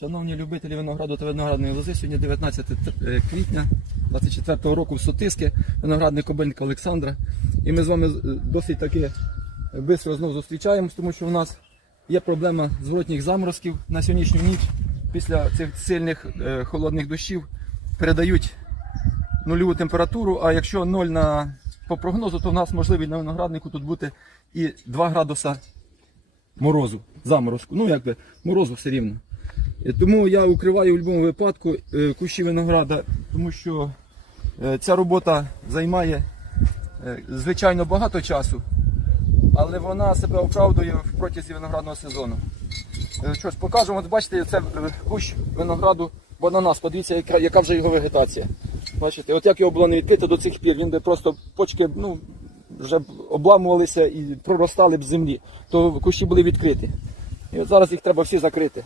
Шановні любителі винограду та виноградної лози, сьогодні 19 квітня 24 року в Сотиски, виноградник Кобильника Олександра. І ми з вами е, досить таки швидко знову зустрічаємось, тому що у нас є проблема зворотніх заморозків на сьогоднішню ніч. Після цих сильних е, холодних дощів передають нульову температуру, а якщо ноль на, по прогнозу, то в нас можливий на винограднику тут бути і 2 градуса морозу, заморозку. Ну, якби морозу все рівно. Е, Тому я укриваю в будь-якому випадку е, кущі винограда, тому що е, ця робота займає звичайно багато часу, але вона себе оправдує в протязі виноградного сезону. Що ж, покажемо, от бачите, це кущ винограду, бо на нас, подивіться, яка, яка вже його вегетація. Бачите, от як його було не відкрито до цих пір, він би просто почки ну, вже обламувалися і проростали б землі, то кущі були відкриті. І от зараз їх треба всі закрити.